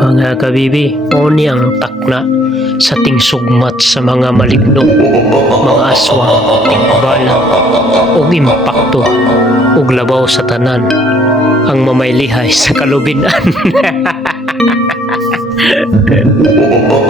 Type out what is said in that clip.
Mga kabibi, oni ang takna sa tingsugmat sa mga maligno, mga aswang, bala, ug impakto, ug labaw sa tanan, ang mamaylihay sa kalubinan.